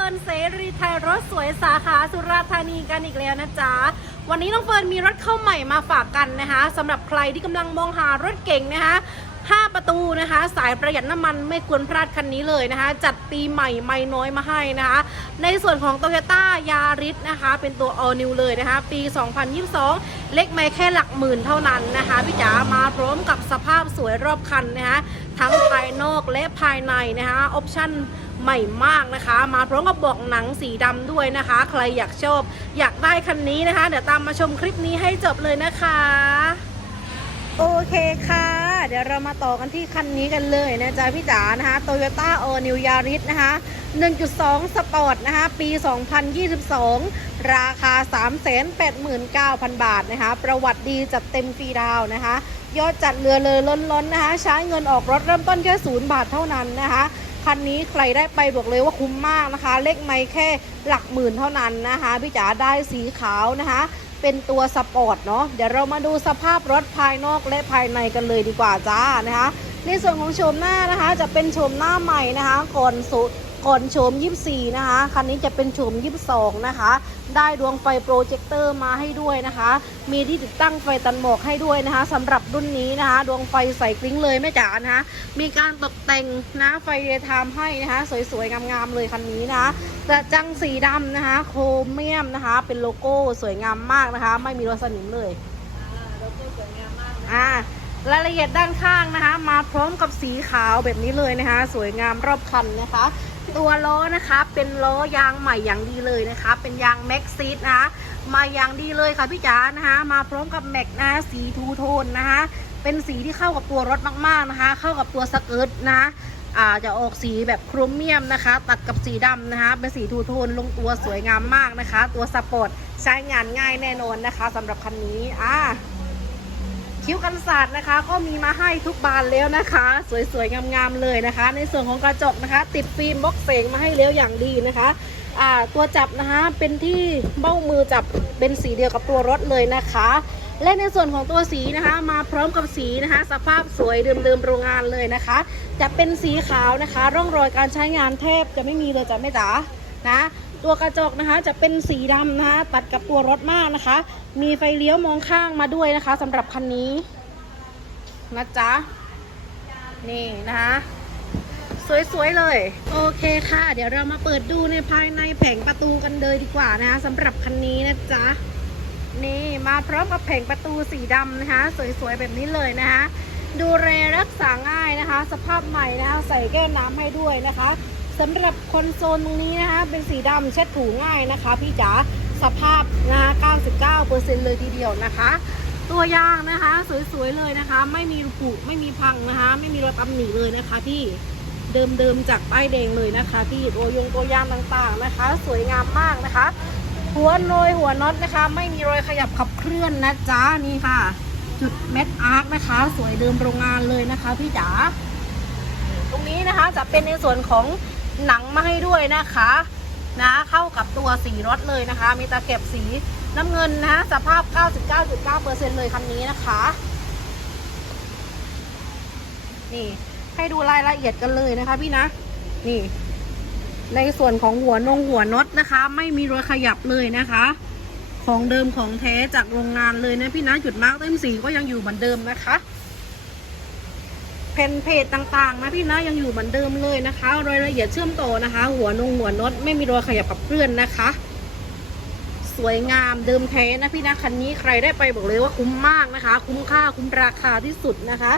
ฟิร์นเสรีไทยรถสวยสาขาสุราษฎร์ธานีกันอีกแล้วนะจ๊ะ วันนี้น้องเฟิร์นมีรถเข้าใหม่มาฝากกันนะคะสำหรับใครที่กำลังมองหารถเก่งนะคะ5 ประตูนะคะ สายประหยัดน้ำมันไม่ควรพลาดคันนี้เลยนะคะ จัดปีใหม่ไม่น้อยมาให้นะคะ ในส่วนของ t o y ยต้ายาริสนะคะ เป็นตัว all new เลยนะคะ ปี 2022 เล็กไม่แค่หลักหมื่นเท่านั้นนะคะ พี่จ๋ามาพร้อมกับสภาพสวยรอบคันนะคะ ทั้งภายนอกและภายในนะคะออปชั่นใหม่มากนะคะ มาพร้อมกับบอกหนังสีดำด้วยนะคะ ใครอยากชอบอยากได้คันนี้นะคะ เดี๋ยวตามมาชมคลิปนี้ให้จบเลยนะคะ โอเคค่ะ เดี๋ยวเรามาต่อกันที่คันนี้กันเลยนะจ๊ะพี่จ๋านะคะ Toyota All New Yaris นะคะ 1.2 Sport นะคะ ปี 2022 ราคา 389,000 บาทนะคะ ประวัติดีจัดเต็มฟรีดาวนะคะ ยอดจัดเรือเลยล้นๆนะคะ ใช้เงินออกรถเริ่มต้นแค่ศูนย์บาทเท่านั้นนะคะคันนี้ใครได้ไปบอกเลยว่าคุ้มมากนะคะ เลขไม่แค่หลักหมื่นเท่านั้นนะคะพี่จ๋าได้สีขาวนะคะ เป็นตัวสปอร์ตเนาะเดี๋ยวเรามาดูสภาพรถภายนอกและภายในกันเลยดีกว่าจ้านะคะ ในส่วนของโฉมหน้านะคะ จะเป็นโฉมหน้าใหม่นะคะ ก่อนสุก่อนโฉม24 นะคะคันนี้จะเป็นโฉม22 นะคะ ได้ดวงไฟโปรเจคเตอร์มาให้ด้วยนะคะ มีที่ติดตั้งไฟตันหมอกให้ด้วยนะคะสำหรับรุ่นนี้นะคะ ดวงไฟใสกลิ้งเลยแม่จ๋านะคะมีการตกแต่งนะไฟเดย์ไทม์ให้นะคะ สวยๆ งามๆเลยคันนี้นะคะกระจังสีดำนะคะ โครเมียมนะคะ เป็นโลโก้สวยงามมากนะคะ ไม่มีรสนิมเลยโลโก้สวยงามมากอ่ารายละเอียดด้านข้างนะคะ มาพร้อมกับสีขาวแบบนี้เลยนะคะ สวยงามรอบคันนะคะ ตัวล้อนะคะ เป็นล้อยางใหม่อย่างดีเลยนะคะ เป็นยางแม็กซีดนะคะมาอย่างดีเลยค่ะพี่จ๋านะคะ มาพร้อมกับแม็กนะสีทูโทนนะคะ เป็นสีที่เข้ากับตัวรถมากๆนะคะ เข้ากับตัวสเกิร์ตนะอาจะออกสีแบบโครเมียมนะคะ ตัดกับสีดำนะคะ เป็นสีทูโทนลงตัวสวยงามมากนะคะ ตัวสปอร์ตใช้งานง่ายแน่นอนนะคะสำหรับคันนี้อ่า คิ้วกันศาสตร์นะคะ ก็มีมาให้ทุกบานแล้วนะคะ สวยๆ งามๆเลยนะคะ ในส่วนของกระจกนะคะ ติดฟิล์มบล็อกเสงมาให้แล้วอย่างดีนะคะอ่าตัวจับนะคะเป็นที่เบ้ามือจับเป็นสีเดียวกับตัวรถเลยนะคะ และในส่วนของตัวสีนะคะ มาพร้อมกับสีนะคะ สภาพสวยเดิมๆโรงงานเลยนะคะ จะเป็นสีขาวนะคะ ร่องรอยการใช้งานแทบจะไม่มีเลยจ้ะแม่จ๋านะ ตัวกระจกนะคะจะเป็นสีดำนะคะ ตัดกับตัวรถมากนะคะ มีไฟเลี้ยวมองข้างมาด้วยนะคะสำหรับคันนี้นะจ๊ะนี่นะคะสวยๆเลย โอเคค่ะ เดี๋ยวเรามาเปิดดูในภายในแผงประตูกันเลยดีกว่านะคะสำหรับคันนี้นะจ๊ะนี่มาพร้อมกับแผงประตูสีดำนะคะ สวยๆแบบนี้เลยนะคะ ดูแลรักษาง่ายนะคะ สภาพใหม่นะคะ ใส่แก้วน้ำให้ด้วยนะคะ สำหรับคอนโซลตรงนี้นะคะ เป็นสีดำเช็ดถูง่ายนะคะ พี่จ๋าสภาพนะคะ99%เลยทีเดียวนะคะ ตัวยางนะคะ สวยๆเลยนะคะ ไม่มีรูผุไม่มีพังนะคะ ไม่มีรอยตำหนิเลยนะคะพี่เดิมๆจากป้ายแดงเลยนะคะพี่ตัวยงตัวยางต่างๆนะคะ สวยงามมากนะคะ หัวโนยหัวน็อตนะคะ ไม่มีรอยขยับขับเคลื่อนนะจ๊ะนี่ค่ะ จุดเม็ดอาร์คนะคะ สวยเดิมโรงงานเลยนะคะ พี่จ๋าตรงนี้นะคะจะเป็นในส่วนของ หนังมาให้ด้วยนะคะ นะเข้ากับตัวสีรถเลยนะคะ มีตะเก็บสีน้ำเงินนะสภาพ 99.9%เลยคันนี้นะคะ นี่ให้ดูรายละเอียดกันเลยนะคะพี่นะ นี่ ในส่วนของหัวนงหัวน็อตนะคะ ไม่มีรอยขยับเลยนะคะ ของเดิมของแท้จากโรงงานเลยนะพี่นะ จุดมาร์กเต็มสีก็ยังอยู่เหมือนเดิมนะคะ แผ่นเพจต่างๆ นะพี่นะยังอยู่เหมือนเดิมเลยนะคะ รายละเอียดเชื่อมต่อนะคะ หัวนงหัวน็อตไม่มีรอยขยับกับเคลื่อนนะคะ สวยงามเดิมแท้นะพี่นะคันนี้ใครได้ไปบอกเลยว่าคุ้มมากนะคะ คุ้มค่าคุ้มราคาที่สุดนะคะ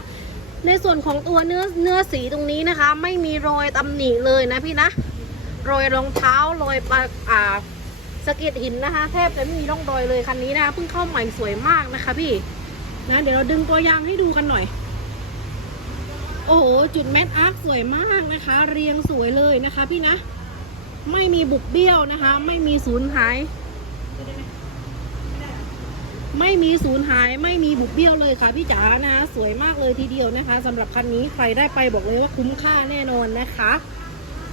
ในส่วนของตัวเนื้อเนื้อสีตรงนี้นะคะ ไม่มีรอยตำหนิเลยนะพี่นะรอยรองเท้ารอยปะอ่าสะเก็ดหินนะคะ แทบจะไม่มีร่องรอยเลยคันนี้นะคะเพิ่งเข้าใหม่สวยมากนะคะ พี่นะเดี๋ยวเราดึงตัวยางให้ดูกันหน่อย อ้โห จุดแมทอาร์คสวยมากนะคะ เรียงสวยเลยนะคะพี่นะ ไม่มีบุบเบี้ยวนะคะ ไม่มีสูญหาย ไม่มีสูญหาย ไม่มีบุบเบี้ยวเลยค่ะพี่จ๋านะคะ สวยมากเลยทีเดียวนะคะสำหรับคันนี้ใครได้ไปบอกเลยว่าคุ้มค่าแน่นอนนะคะ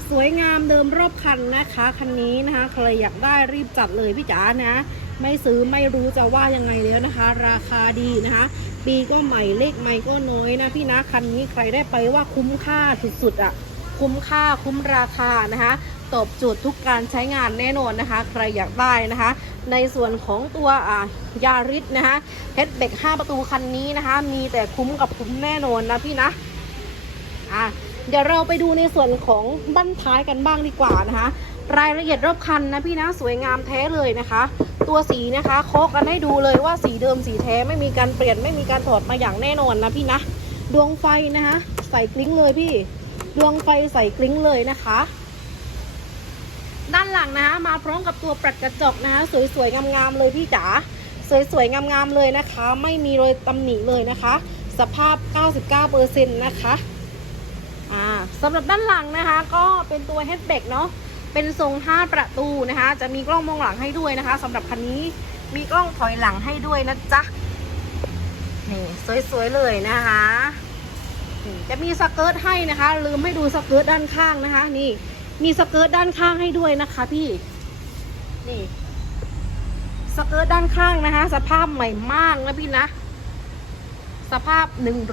สวยงามเดิมรอบคันนะคะคันนี้นะคะใครอยากได้รีบจัดเลยพี่จ๋านะ ไม่ซื้อไม่รู้จะว่ายังไงแล้วนะคะ ราคาดีนะคะ ปีก็ใหม่เลขใหม่ก็น้อยนะพี่นะคันนี้ใครได้ไปว่าคุ้มค่าสุดๆอะ่ะคุ้มค่าคุ้มราคานะคะตอบโจทย์ทุกการใช้งานแน่นอนนะคะ ใครอยากได้นะคะ ในส่วนของตัวอ่ายาริสนะคะเฮดเบก5ประตูคันนี้นะคะ มีแต่คุ้มกับคุ้มแน่นอนนะพี่นะอะเดี๋ยวเราไปดูในส่วนของบั้นท้ายกันบ้างดีกว่านะคะ รายละเอียดรอบคันนะพี่นะสวยงามแท้เลยนะคะ ตัวสีนะคะเคกันให้ดูเลยว่าสีเดิมสีแท้ไม่มีการเปลี่ยนไม่มีการถอดมาอย่างแน่นอนนะพี่นะ ดวงไฟนะคะ ใส่กลิ้งเลยพี่ ดวงไฟใส่กลิ้งเลยนะคะ ด้านหลังนะคะมาพร้อมกับตัวปรับกระจกนะคะสวยๆงามๆเลยพี่จ๋าสวยๆงามๆเลยนะคะ ไม่มีรอยตำหนิเลยนะคะ สภาพ 99%นะคะอ่าสำหรับด้านหลังนะคะก็เป็นตัวเฮดเบกเนาะ เป็นทรง5ประตูนะคะ จะมีกล้องมองหลังให้ด้วยนะคะสำหรับคันนี้มีกล้องถอยหลังให้ด้วยนะจ๊ะนี่สวยๆเลยนะคะจะมีสเกิร์ตให้นะคะ ลืมให้ดูสเกิร์ตด้านข้างนะคะ นี่ มีสเกิร์ตด้านข้างให้ด้วยนะคะพี่นี่สเกิร์ตด้านข้างนะคะ สภาพใหม่มากนะพี่นะสภาพ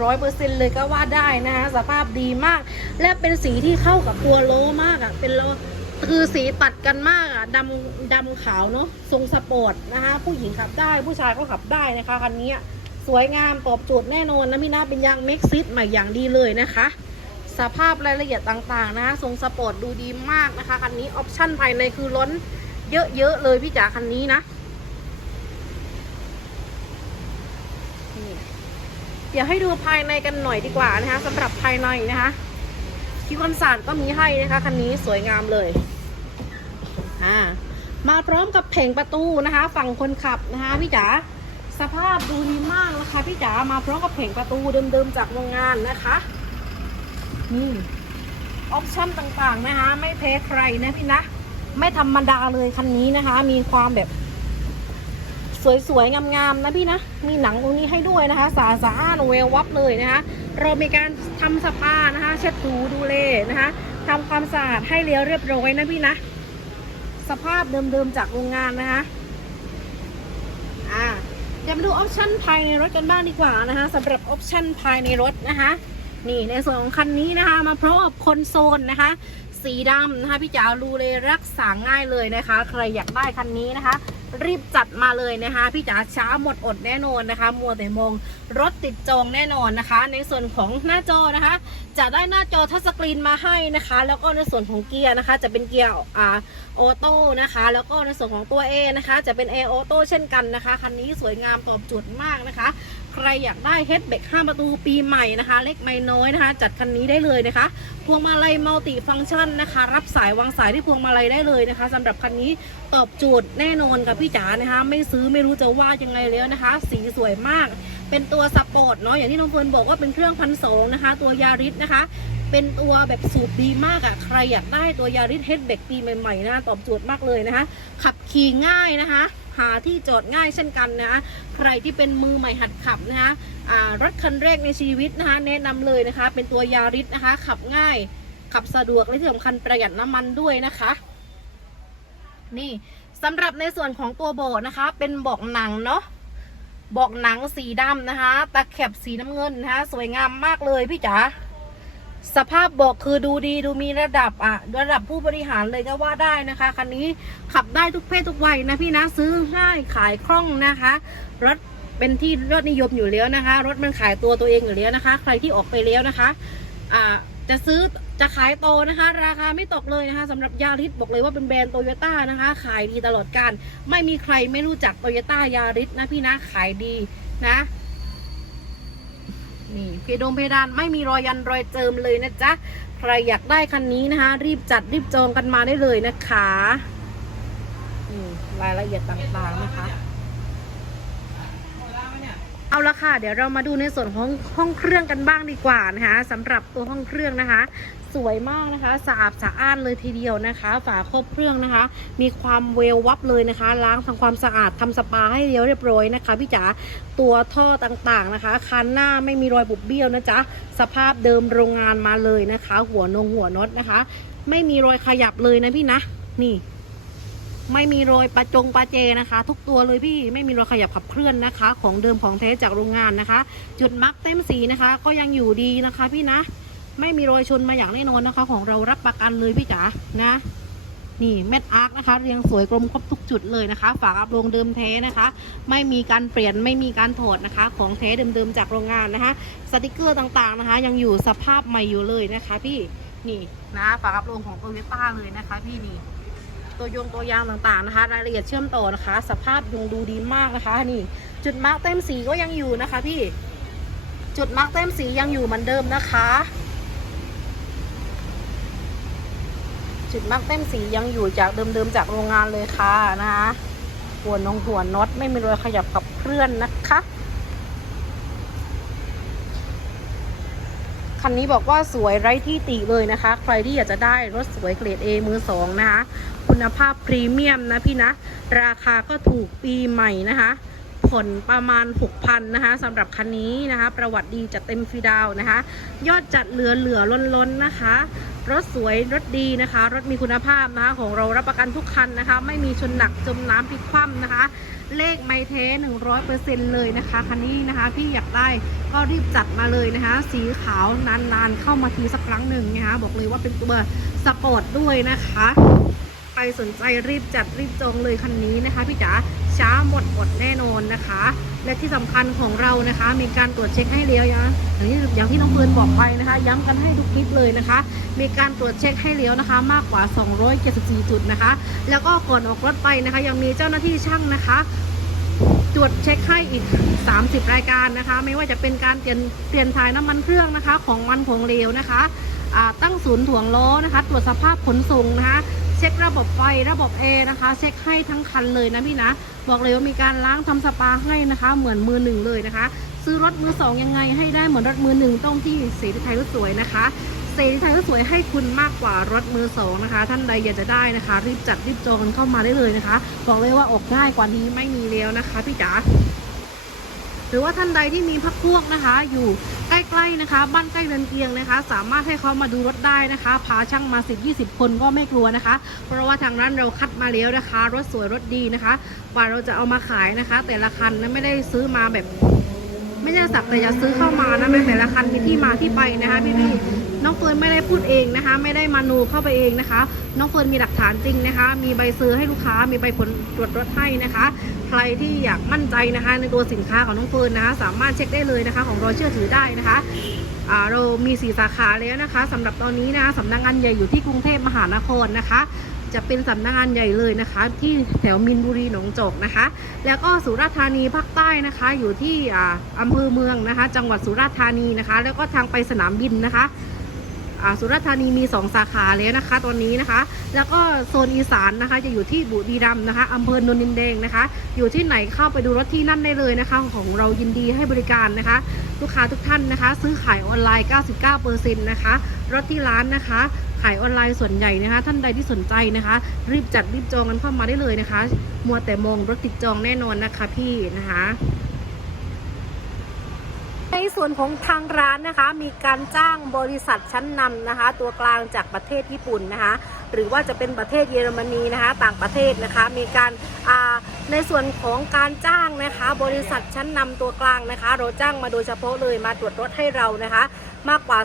100%เลยก็ว่าได้นะคะสภาพดีมาก และเป็นสีที่เข้ากับตัวโลมากอะ่ะ เป็นโล คือสีตัดกันมากอะดำดำขาวเนาะทรงสปอร์ตนะคะ ผู้หญิงขับได้ผู้ชายก็ขับได้นะคะคันนี้สวยงามตอบโจทย์แน่นอนนะพี่นะเป็นยางเม็กซิสใหม่อย่างดีเลยนะคะ สภาพรายละเอียดต่างๆ นะคะทรงสปอร์ตดูดีมากนะคะคันนี้ออปชั่นภายในคือล้นเยอะๆเลยพี่จ๋าคันนี้นะเดี๋ยวให้ดูภายในกันหน่อยดีกว่านะคะสำหรับภายในนะคะ คิวคอนสานก็มีให้นะคะคันนี้สวยงามเลยอ่ามาพร้อมกับแผงประตูนะคะ ฝั่งคนขับนะคะพี่จ๋าสภาพดูดีมากนะคะพี่จ๋ามาพร้อมกับแผงประตูเดิมๆจากโรงงานนะคะนี่ออปชั่นต่างๆนะคะ ไม่แพ้ใครนะพี่นะ ไม่ธรรมดาเลยคันนี้นะคะ มีความแบบ สวยๆงามๆนะพี่นะ มีหนังตรงนี้ให้ด้วยนะคะ สาสะอ้านเวลวับเลยนะคะ เรามีการทำสปานะคะ เช็ดถูดูเลนะคะทำความสะอาดให้เรียวเรียบร้อยนะพี่นะ สภาพเดิมๆจากโรงงานนะคะอ่าเดี๋ยวมาดูออปชั่นภายในรถกันบ้างดีกว่านะคะสำหรับออปชั่นภายในรถนะคะ นี่ในส่วนของคันนี้นะคะ มาพร้อมกับคอนโซลนะคะ สีดำนะคะพี่จ๋ารูเลยรักษาง่ายเลยนะคะ ใครอยากได้คันนี้นะคะ รีบจัดมาเลยนะคะ พี่จ๋าช้าหมดอดแน่นอนนะคะ มัวแต่มองรถติดจองแน่นอนนะคะ ในส่วนของหน้าจอนะคะ จะได้หน้าจอทัชสกรีนมาให้นะคะ แล้วก็ในส่วนของเกียร์นะคะ จะเป็นเกียร์อ่าออโต้นะคะ แล้วก็ในส่วนของตัว A นะคะ จะเป็น A ออโต้เช่นกันนะคะ คันนี้สวยงามตอบโจทย์มากนะคะ ใครอยากได้เฮดเบก5ประตูปีใหม่นะคะ เล็กไม่น้อยนะคะ จัดคันนี้ได้เลยนะคะ พวงมาลัยมัลติฟังก์ชันนะคะ รับสายวางสายที่พวงมาลัยได้เลยนะคะสำหรับคันนี้ตอบโจทย์แน่นอนกับพี่จ๋านะคะ ไม่ซื้อไม่รู้จะว่ายังไงแล้วนะคะ สีสวยมาก เป็นตัวสปอร์ตเนาะอย่างที่น้องเฟิร์นบอกว่าเป็นเครื่องพันสองนะคะ ตัวยาริสนะคะเป็นตัวแบบสูตรดีมากอะ่ะ ใครอยากได้ตัวยาริสเฮดเบกปีใหม่ๆนะคะตอบโจทย์มากเลยนะคะ ขับขี่ง่ายนะคะ หาที่จอดง่ายเช่นกันนะใครที่เป็นมือใหม่หัดขับนะคะอ่ารถคันแรกในชีวิตนะคะแนะนำเลยนะคะ เป็นตัวยาริสนะคะ ขับง่าย ขับสะดวกและที่สำคัญประหยัดน้ำมันด้วยนะคะ นี่สำหรับในส่วนของตัวเบนะคะ เป็นเบาะหนังเนาะเบาะหนังสีดำนะคะตะแคบสีน้ำเงินนะคะ สวยงามมากเลยพี่จ๋า สภาพบาะคือดูดีดูมีระดับอะระดับผู้บริหารเลยก็ว่าได้นะคะคันนี้ขับได้ทุกเพศทุกวัยนะพี่นะซื้อง่ายขายคล่องนะคะรถเป็นที่ยอดนิยมอยู่แล้วนะคะ รถมันขายตัวตัวเองอยู่แล้วนะคะ ใครที่ออกไปแล้วนะคะอ่าจะซื้อจะขายโตนะคะ ราคาไม่ตกเลยนะคะสำหรับยาริสบอกเลยว่าเป็นแบรนด์โตโยต้านะคะ ขายดีตลอดการไม่มีใครไม่รู้จักโตโยต้ายาริสนะพี่นะขายดีนะ นี่เพดงเพดานไม่มีรอยยันรอยเจิมเลยนะจ๊ะ ใครอยากได้คันนี้นะคะ รีบจัดรีบจองกันมาได้เลยนะคะรายละเอียดต่างๆนะคะ เอาละค่ะ เดี๋ยวเรามาดูในส่วนของห้องเครื่องกันบ้างดีกว่านะคะสำหรับตัวห้องเครื่องนะคะ สวยมากนะคะสะอาดสะอ้านเลยทีเดียวนะคะ ฝาครอบเครื่องนะคะ มีความเวลวับเลยนะคะ ล้างทำความสะอาดทำสปาให้เรียบเรียบร้อยนะคะพี่จ๋าตัวท่อต่างๆนะคะคันหน้าไม่มีรอยบุบเบี้ยวนะจ๊ะสภาพเดิมโรงงานมาเลยนะคะ หัวนงหัวน็อตนะคะ ไม่มีรอยขยับเลยนะพี่นะนี่ ไม่มีรอยประจงปะเจนะคะ ทุกตัวเลยพี่ไม่มีรอยขยับขับเคลื่อนนะคะ ของเดิมของแท้จากโรงงานนะคะ จุดมักเต็มสีนะคะ ก็ยังอยู่ดีนะคะ พี่นะ ไม่มีรอยชนมาอย่างแน่นอนนะคะ ของเรารับประกันเลยพี่จ๋านะนี่เม็ดอาร์คนะคะ เรียงสวยกลมครบทุกจุดเลยนะคะ ฝาอับโรงเดิมแท้นะคะ ไม่มีการเปลี่ยนไม่มีการถอดนะคะ ของแท้เดิมๆจากโรงงานนะคะ สติกเกอร์ต่างๆนะคะ ยังอยู่สภาพใหม่อยู่เลยนะคะ พี่นี่นะฝาอับโรงของโตโยต้าเลยนะคะ พี่นี่ ตัวยงตัวยางต่างๆนะคะ รายละเอียดเชื่อมต่อนะคะ สภาพยังดูดีมากนะคะนี่ จุดมาร์กเต็มสีก็ยังอยู่นะคะพี่จุดมาร์กเต็มสียังอยู่เหมือนเดิมนะคะ จุดมาร์กเต็มสียังอยู่จากเดิมๆจากโรงงานเลยค่ะนะคะหัวนงหัวน็อตไม่มีรอยขยับขับเคลื่อนนะคะ คันนี้บอกว่าสวยไร้ที่ติเลยนะคะ ใครที่อยากจะได้รถสวยเกรด A มือสองนะคะ คุณภาพพรีเมียมนะพี่นะ ราคาก็ถูกปีใหม่นะคะ ผ่อนประมาณ 6,000นะคะสำหรับคันนี้นะคะ ประวัติดีจัดเต็มฟรีดาวนะคะ ยอดจัดเหลือเหลือล้นล้นนะคะ รถสวยรถดีนะคะ รถมีคุณภาพนะคะของเรารับประกันทุกคันนะคะ ไม่มีชนหนักจมน้ำพลิกคว่ำนะคะ เลขไมเท100%เลยนะคะคันนี้นะคะพี่อยากได้ก็รีบจัดมาเลยนะคะ สีขาวนานๆเข้ามาทีสักครั้งหนึ่งนะคะบอกเลยว่าเป็นตัวสปอร์ตด้วยนะคะ สนใจรีบจัดรีบจองเลยคันนี้นะคะพี่จ๋าช้าหมดอดแน่นอนนะคะ และที่สำคัญของเรานะคะ มีการตรวจเช็คให้เลี้ยวนะอย่างที่อย่างที่น้องเฟิร์นบอกไปนะคะ ย้ำกันให้ทุกคลิปเลยนะคะ มีการตรวจเช็คให้เลี้ยวนะคะ มากกว่า 274 จุดนะคะ แล้วก็ก่อนออกรถไปนะคะ ยังมีเจ้าหน้าที่ช่างนะคะตรวจเช็คให้อีก 30 รายการนะคะ ไม่ว่าจะเป็นการเปลี่ยนเปลี่ยนถ่ายน้ำมันเครื่องนะคะ ของมันของเหลวนะคะตั้งศูนย์ถ่วงล้อนะคะ ตรวจสภาพขนส่งนะคะ เช็คระบบไฟระบบแอร์นะคะ เช็คให้ทั้งคันเลยนะพี่นะ บอกเลยว่ามีการล้างทำสปาให้นะคะ เหมือนมือหนึ่งเลยนะคะ ซื้อรถมือสองยังไงให้ได้เหมือนรถมือหนึ่งต้องที่เสรีไทยรถสวยนะคะเสรีไทยรถสวยให้คุณมากกว่ารถมือสองนะคะ ท่านใดอยากจะได้นะคะ รีบจัดรีบจองกันเข้ามาได้เลยนะคะ บอกเลยว่าออกได้กว่านี้ไม่มีแล้วนะคะพี่จ๋าหรือว่าท่านใดที่มีพักพวกนะคะ อยู่ ใกล้ๆนะคะ บ้านใกล้เรือนเคียงนะคะ สามารถให้เขามาดูรถได้นะคะ พาช่างมา10 20 คนก็ไม่กลัวนะคะ เพราะว่าทางร้านเราคัดมาแล้วนะคะ รถสวยรถดีนะคะกว่าเราจะเอามาขายนะคะ แต่ละคันนะไม่ได้ซื้อมาแบบไม่ใช่สักแต่จะซื้อเข้ามานะแต่ละคันมีที่มาที่ไปนะคะพี่พี่ๆ น้องเฟิร์นไม่ได้พูดเองนะคะ ไม่ได้มานูเข้าไปเองนะคะ น้องเฟิร์นมีหลักฐานจริงนะคะ มีใบซื้อให้ลูกค้า มีใบผลตรวจรถให้นะคะ ใครที่อยากมั่นใจนะคะ ในตัวสินค้าของน้องเฟิร์นนะคะ สามารถเช็คได้เลยนะคะ ของเราเชื่อถือได้นะคะเรามีสีสาขาแล้วนะคะสำหรับตอนนี้นะคะสำนักงานใหญ่อยู่ที่กรุงเทพมหานครนะคะ จะเป็นสำนักงานใหญ่เลยนะคะ ที่แถวมินบุรีหนองจอกนะคะ แล้วก็สุราษฎร์ธานีภาคใต้นะคะ อยู่ที่อ่าอำเภอเมืองนะคะ จังหวัดสุราษฎร์ธานีนะคะ แล้วก็ทางไปสนามบินนะคะ สุราษฎร์ธานีมี 2 สาขาแล้วนะคะ ตอนนี้นะคะ แล้วก็โซนอีสานนะคะจะอยู่ที่บุรีรัมย์นะคะอำเภอโนนดินแดงนะคะ อยู่ที่ไหนเข้าไปดูรถที่นั่นได้เลยนะคะ ของเรายินดีให้บริการนะคะ ลูกค้าทุกท่านนะคะ ซื้อขายออนไลน์ 99%นะคะรถที่ร้านนะคะขายออนไลน์ส่วนใหญ่นะคะ ท่านใดที่สนใจนะคะ รีบจัดรีบจองกันเข้ามาได้เลยนะคะ มัวแต่มองรถติดจองแน่นอนนะคะพี่นะคะ ในส่วนของทางร้านนะคะ มีการจ้างบริษัทชั้นนำนะคะ ตัวกลางจากประเทศญี่ปุ่นนะคะ หรือว่าจะเป็นประเทศเยอรมนีนะคะ ต่างประเทศนะคะ มีการในส่วนของการจ้างนะคะ บริษัทชั้นนำตัวกลางนะคะ เราจ้างมาโดยเฉพาะเลยมาตรวจรถให้เรานะคะ มากกว่า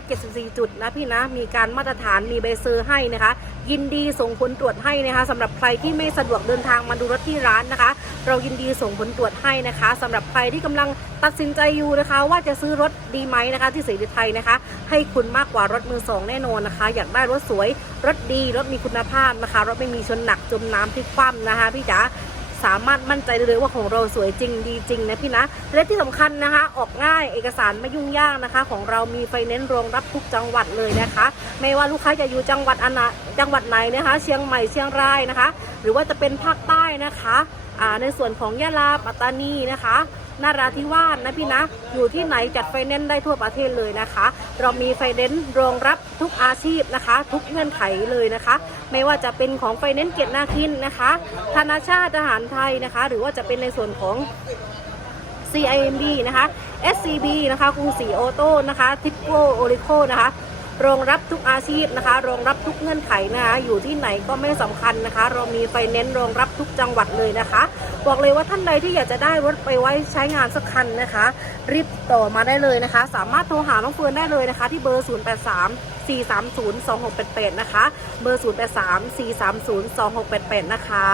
274 จุดนะพี่นะ มีการมาตรฐานมีใบเซอร์ให้นะคะ ยินดีส่งผลตรวจให้นะคะสำหรับใครที่ไม่สะดวกเดินทางมาดูรถที่ร้านนะคะ เรายินดีส่งผลตรวจให้นะคะสำหรับใครที่กำลัง ตัดสินใจอยู่นะคะ ว่าจะซื้อรถดีไหมนะคะ ที่เสรีไทยนะคะ ให้คุณมากกว่ารถมือสองแน่นอนนะคะ อยากได้รถสวย รถดี รถมีคุณภาพนะคะ รถไม่มีชนหนักจมน้ำพลิกคว่ำนะคะ พี่จ๋าสามารถมั่นใจได้เลยว่าของเราสวยจริงดีจริงนะพี่นะ และที่สำคัญนะคะ ออกง่ายเอกสารไม่ยุ่งยากนะคะ ของเรามีไฟแนนซ์รองรับทุกจังหวัดเลยนะคะ ไม่ว่าลูกค้าจะอยู่จังหวัดอนนจังหวัดไหนนะคะ เชียงใหม่เชียงรายนะคะ หรือว่าจะเป็นภาคใต้นะคะในส่วนของยะลาปัตตานีนะคะ นาราธิวาสนะพี่นะ อยู่ที่ไหนจัดไฟแนนซ์ได้ทั่วประเทศเลยนะคะ เรามีไฟแนนซ์รองรับทุกอาชีพนะคะ ทุกเงื่อนไขเลยนะคะ ไม่ว่าจะเป็นของไฟแนนซ์เกียรตินาคินนะคะธนาชาติทหารไทยนะคะ หรือว่าจะเป็นในส่วนของ CIMB นะคะ SCB นะคะกรุงศรีออโต้นะคะ ทิปโกโอริโคนะคะ รองรับทุกอาชีพนะคะ รองรับทุกเงื่อนไขนะคะอยู่ที่ไหนก็ไม่สำคัญนะคะ เรามีไฟแนนซ์รองรับทุกจังหวัดเลยนะคะ บอกเลยว่าท่านใดที่อยากจะได้รถไปไว้ใช้งานสักคันนะคะ รีบต่อมาได้เลยนะคะ สามารถโทรหาน้องเฟิร์นได้เลยนะคะ ที่เบอร์ 083 430 2688 นะคะ เบอร์ 083 430 2688 นะคะ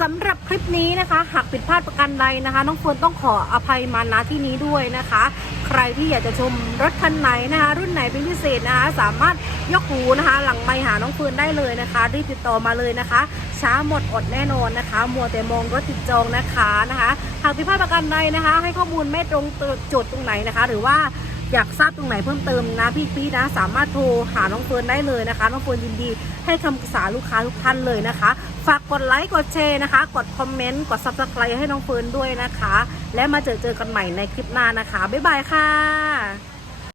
สำหรับคลิปนี้นะคะ หากผิดพลาดประการใดนะคะ น้องเฟิร์นต้องขออภัยมาณที่นี้ด้วยนะคะ ใครที่อยากจะชมรถคันไหนนะคะ รุ่นไหนเป็นพิเศษนะคะ สามารถยกหูนะคะ หลังไมค์หาน้องเฟิร์นได้เลยนะคะรีบติดต่อมาเลยนะคะ ช้าหมดอดแน่นอนนะคะ มัวแต่มองรถติดจองนะคะนะคะ หากผิดพลาดประการใดนะคะ ให้ข้อมูลไม่ตรงจุดตรงไหนนะคะ หรือว่าอยากทราบตรงไหนเพิ่มเติมนะพี่พี่นะ สามารถโทรหาน้องเฟิร์นได้เลยนะคะ น้องเฟิร์นยินดีให้คำปรึกษาลูกค้าทุกท่านเลยนะคะ ฝากกดไลค์กดแชร์นะคะ กดคอมเมนต์ กด subscribe ให้น้องเฟิร์นด้วยนะคะ และมาเจอเจอกันใหม่ในคลิปหน้านะคะ บ๊ายบายค่ะ